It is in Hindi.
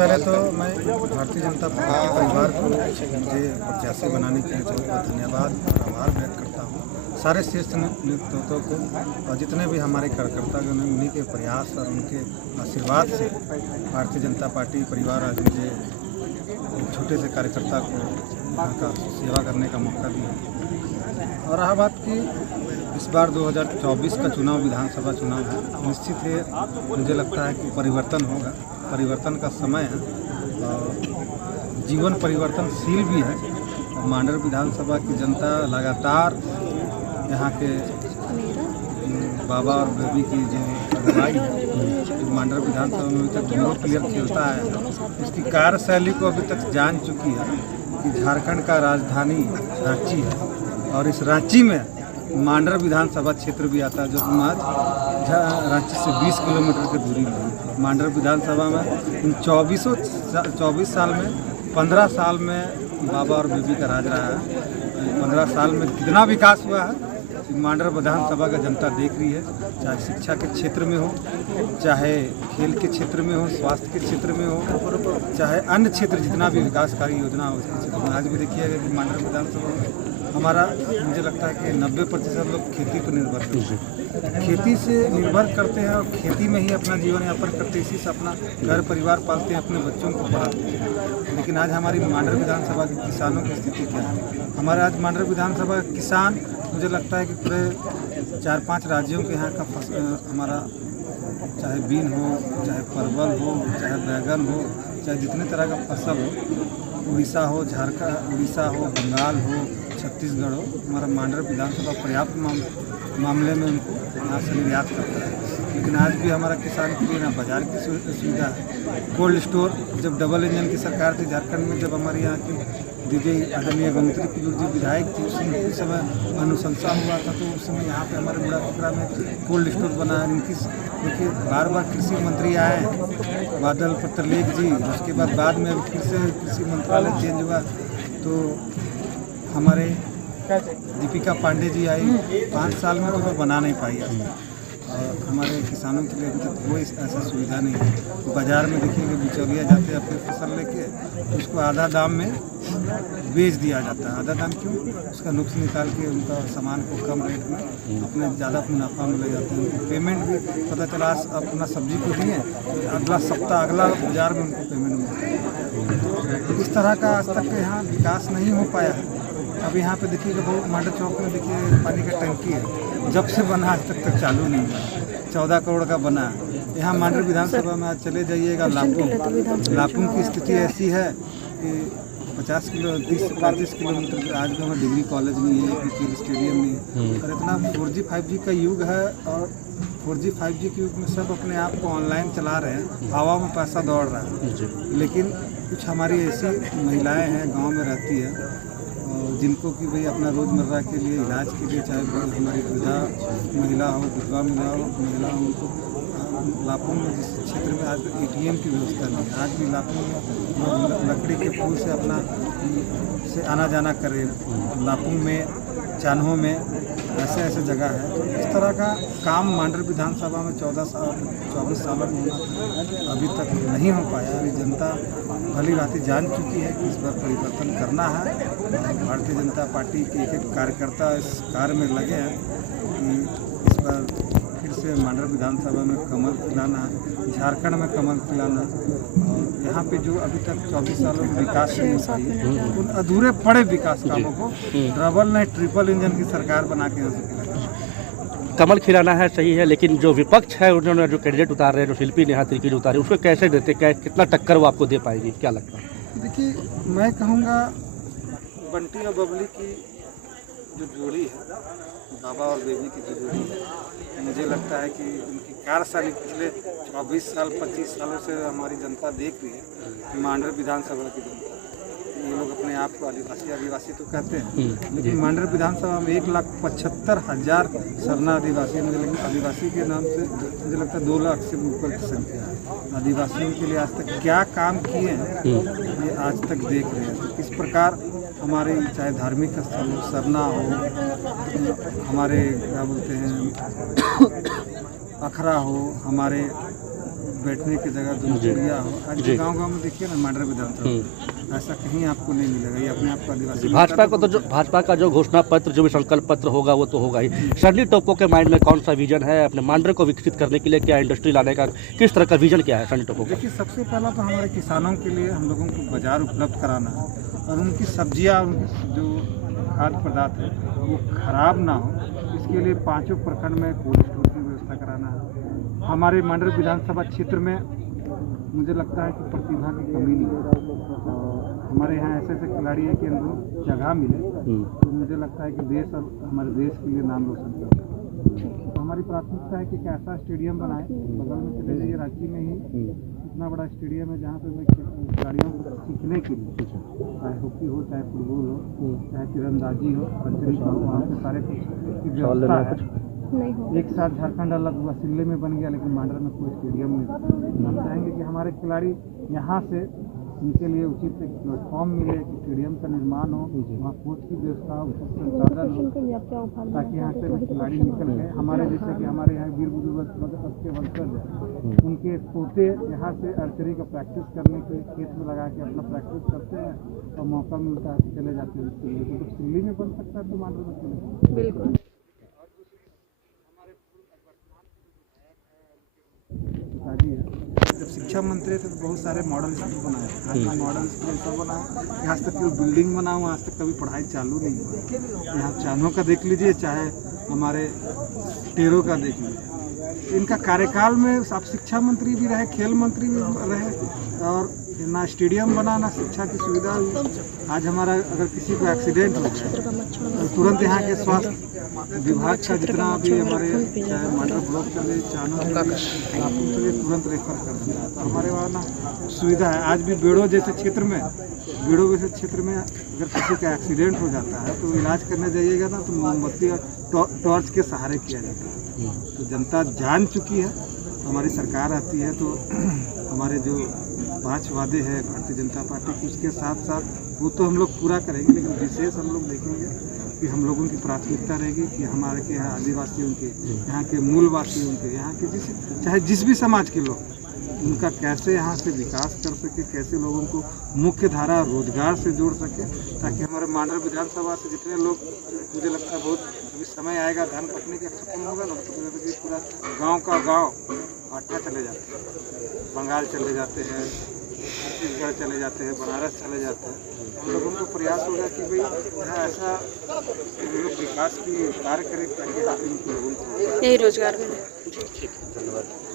पहले तो मैं भारतीय जनता पार्टी के परिवार को मुझे प्रत्याशी बनाने के लिए बहुत बहुत धन्यवाद और आभार व्यक्त करता हूँ। सारे शीर्ष नेतृत्व को और जितने भी हमारे कार्यकर्ता हैं उन्हीं के प्रयास और उनके आशीर्वाद से भारतीय जनता पार्टी परिवार आज मुझे एक छोटे से कार्यकर्ता को यहाँ का सेवा करने का मौका दिया। और रहा बात की इस बार 2024 का चुनाव विधानसभा चुनाव है, निश्चित है मुझे लगता है कि परिवर्तन होगा, परिवर्तन का समय है और जीवन परिवर्तनशील भी है। और मांडर विधानसभा की जनता लगातार यहाँ के बाबा और बेबी की जो अगुवाई है, मांडर विधानसभा में अभी तक जीरो प्लेयर खेलता है, उसकी कार्यशैली को अभी तक जान चुकी है कि झारखंड का राजधानी रांची है और इस रांची में मांडर विधानसभा क्षेत्र भी आता है, जो कि आज रांची से 20 किलोमीटर की दूरी में। मांडर विधानसभा में इन 24 साल में 15 साल में बाबा और बीबी का राज रहा है। 15 साल में कितना विकास हुआ है मांडर विधानसभा का जनता देख रही है, चाहे शिक्षा के क्षेत्र में हो, चाहे खेल के क्षेत्र में हो, स्वास्थ्य के क्षेत्र में हो, चाहे अन्य क्षेत्र जितना भी विकासकारी योजना हो उसके क्षेत्र में। आज भी देखिएगा कि मांडर विधानसभा में हमारा मुझे लगता है कि 90% लोग खेती पर निर्भर करते हैं, खेती से निर्भर करते हैं और खेती में ही अपना जीवन यापन करते हैं, इसी से अपना घर परिवार पालते हैं, अपने बच्चों को पढ़ाते हैं। लेकिन आज हमारी मांडर विधानसभा के किसानों की स्थिति क्या है? हमारे आज मांडर विधानसभा के किसान मुझे लगता है कि पूरे 4-5 राज्यों के यहाँ का हमारा चाहे बीन हो, चाहे परवल हो, चाहे बैगन हो, चाहे जितने तरह का फसल हो, उड़ीसा हो, झारखंड, उड़ीसा हो, बंगाल हो, छत्तीसगढ़ हो, हमारा मांडर विधानसभा पर्याप्त मामले में उनको यहाँ से निर्यात करता है। लेकिन आज भी हमारा किसान के लिए ना बाजार की सुविधा है, कोल्ड स्टोर। जब डबल इंजन की सरकार थी झारखंड में, जब हमारे यहाँ की दीदी आदरणीय गंगोत्री की जो विधायक थी, उस समय अनुशंसा हुआ था, तो उस समय यहाँ पे हमारे बुढ़ा पोखरा में कोल्ड स्टोर बना है। इनकी देखिए बार कृषि मंत्री आए बादल पत्रलेख जी, उसके बाद में फिर से कृषि मंत्रालय चेंज हुआ, तो हमारे दीपिका पांडे जी आई, 5 साल में तो वो बना नहीं पाई है। और हमारे किसानों के लिए अभी तक कोई ऐसा सुविधा नहीं है। बाज़ार में देखिएगा बिचौलिया जाते हैं अपनी फसल लेके, उसको आधा दाम में बेच दिया जाता है। आधा दाम क्यों? उसका नुक्स निकाल के उनका सामान को कम रेट में अपने ज़्यादा मुनाफा में ले जाते हैं। पेमेंट भी पता चला अपना सब्जी को दिए, अगला सप्ताह अगला बाज़ार में उनको पेमेंट मिलता है। इस तरह का आज तक यहाँ विकास नहीं हो पाया है। अब यहाँ पे देखिएगा बहुत मांडर चौक में देखिए पानी का टंकी है, जब से बना आज तक चालू नहीं हुआ। 14 करोड़ का बना है। यहाँ मांडर विधानसभा में आज चले जाइएगा लापुंग की स्थिति ऐसी है कि 30 से 35 किलोमीटर आज भी हमारा डिग्री कॉलेज नहीं है, क्रिकेट स्टेडियम नहीं है। और इतना 4G 5G का युग है और 4G 5G के युग में सब अपने आप को ऑनलाइन चला रहे हैं, हवा में पैसा दौड़ रहा है। लेकिन कुछ हमारी ऐसी महिलाएँ हैं गाँव में रहती है जिनको कि भाई अपना रोज़मर्रा के लिए इलाज के लिए, चाहे हमारी वृद्धा महिला हो, विधवा महिला हो, उनको लापुंग में जिस क्षेत्र में आज ATM की व्यवस्था नहीं है, आज भी लापुंग में लकड़ी के पुल से अपना से आना जाना करें। लापुंग में, चान्हो में ऐसे जगह है। तो इस तरह का काम मांडर विधानसभा में 24 सालों में होना था, अभी तक नहीं हो पाया। अभी जनता भली भांति जान चुकी है कि इस बार परिवर्तन करना है। भारतीय जनता पार्टी के एक कार्यकर्ता इस कार्य में लगे हैं कि इस बार फिर से मांडर विधानसभा में कमल खिलाना है, झारखंड में कमल खिलाना। और यहाँ पे जो अभी तक 24 सालों में विकास नहीं हो पाई, उन अधूरे पड़े विकास कामों को डबल नहीं ट्रिपल इंजन की सरकार बना के कमल खिलाना है, सही है। लेकिन जो विपक्ष है उन्होंने जो कैंडिडेट उतार रहे हैं, जो शिल्पी नेहा तिर्की उतारे, उसको कैसे देते, कितना टक्कर वो आपको दे पाएगी, क्या लगता है? देखिए, मैं कहूँगा बंटी और बबली की जो जोड़ी है, बाबा और बेबी की जो जोड़ी है, मुझे लगता है कि उनकी कार्यशैली पिछले 24 साल 25 सालों से हमारी जनता देख रही है। मांडर विधानसभा की जनता, ये लोग अपने आप को आदिवासी तो कहते हैं, लेकिन मांडर विधानसभा में 1,75,000 सरना आदिवासी, मुझे लगता है आदिवासी के नाम से मुझे लगता है 2 लाख से ऊपर की संख्या है। आदिवासियों के लिए आज तक क्या काम किए हैं ये आज तक देख रहे हैं। तो किस प्रकार हमारे चाहे धार्मिक स्थल हो, सरना हो, हमारे क्या बोलते हैं अखरा हो, हमारे बैठने की जगह दुनिया हो। आज जी। गांव में देखिए ना मांडर विधानसभा, ऐसा कहीं आपको नहीं मिलेगा। ये अपने आप का आदिवासी भाजपा का जो घोषणा पत्र, जो भी संकल्प पत्र होगा वो तो होगा ही। सनी टोपो के माइंड में कौन सा विजन है अपने मांडर को विकसित करने के लिए? क्या इंडस्ट्री लाने का किस तरह का विजन क्या है सनी टोपो का? देखिए, सबसे पहला तो हमारे किसानों के लिए हम लोगों को बाजार उपलब्ध कराना है और उनकी सब्जियां, उनकी जो खाद्य पदार्थ है वो खराब ना हो, इसके लिए 5 प्रखंड में कोल्ड स्टोर की व्यवस्था कराना है। हमारे मांडर विधानसभा क्षेत्र में मुझे लगता है कि प्रतिभा की कमी नहीं है और हमारे यहाँ ऐसे ऐसे खिलाड़ी हैं कि इनको जगह मिले तो मुझे लगता है कि देश और हमारे देश के लिए नाम रोशन करें। तो हमारी प्राथमिकता है कि एक ऐसा स्टेडियम बनाए, बगल में चले जाइए रांची में ही इतना बड़ा स्टेडियम है जहाँ पे खिलाड़ियों को सीखने के लिए, चाहे हॉकी हो, चाहे फुटबॉल हो, चाहे तीरंदाजी हो, आर्चरी हो, वहाँ पे सारे कुछ की व्यवस्था है। एक साथ झारखंड अलग हुआ, सिल्ले में बन गया, लेकिन मांडर में कोई स्टेडियम नहीं। हम चाहेंगे कि हमारे खिलाड़ी यहाँ से इनके लिए उचित एक प्लेटफॉर्म मिले, कि स्टेडियम का निर्माण हो, वहाँ कोच की व्यवस्था हो, उचित संसाधन हो, ताकि यहाँ से खिलाड़ी निकल गए। हमारे जैसे कि हमारे यहाँ वीर बुजुर्ग के वंशज हैं, उनके पोते यहाँ से आर्चरी का प्रैक्टिस करने के खेत में लगा के अपना प्रैक्टिस करते हैं और मौका मिलता है चले जाते हैं दिल्ली। तो दिल्ली में बन सकता है तो मांडर में चले। बिल्कुल। जब शिक्षा मंत्री थे तो बहुत सारे मॉडल स्कूल बनाए, आज मॉडल स्कूल सब बनाए, यहाँ तक कोई बिल्डिंग बना हुआ, आज तक कभी पढ़ाई चालू नहीं हुआ। यहाँ चानों का देख लीजिए, चाहे हमारे टेरो का देख लीजिए, इनका कार्यकाल में आप शिक्षा मंत्री भी रहे, खेल मंत्री भी रहे और ना स्टेडियम बना, ना शिक्षा की सुविधा हुई। आज हमारा अगर किसी को एक्सीडेंट हो जाए तो तुरंत यहाँ के स्वास्थ्य विभाग का जितना भी हमारे चाहे मांडर ब्लॉक चले, चानों चले, तुरंत रेफर कर दिया। तो हमारे वहाँ ना सुविधा है। आज भी बेड़ो जैसे क्षेत्र में अगर किसी का एक्सीडेंट हो जाता है तो इलाज करने जाइएगा ना तो मोमबत्ती और टॉर्च के सहारे किया जाता है। तो जनता जान चुकी है, हमारी सरकार आती है तो हमारे जो 5 वादे हैं भारतीय जनता पार्टी की, उसके साथ साथ वो तो हम लोग पूरा करेंगे, लेकिन विशेष हम लोग देखेंगे कि हम लोगों की प्राथमिकता रहेगी कि हमारे के यहाँ आदिवासियों के, यहाँ के मूलवासियों के, यहाँ के चाहे जिस भी समाज के लोग, उनका कैसे यहाँ से विकास कर सके, कैसे लोगों को मुख्य धारा रोजगार से जोड़ सके, ताकि हमारे मांडर विधानसभा से जितने लोग, मुझे लगता है बहुत अभी समय आएगा, धान कटने का खत्म होगा ना, तो पूरा गांव का गांव पाटना चले जाते हैं, बंगाल चले जाते हैं, छत्तीसगढ़ चले जाते हैं, बनारस चले जाते हैं। हम लोगों को प्रयास होगा कि भाई यहाँ ऐसा विकास की कार्य करें ताकि लोगों को यही रोजगार मिले। ठीक है, धन्यवाद।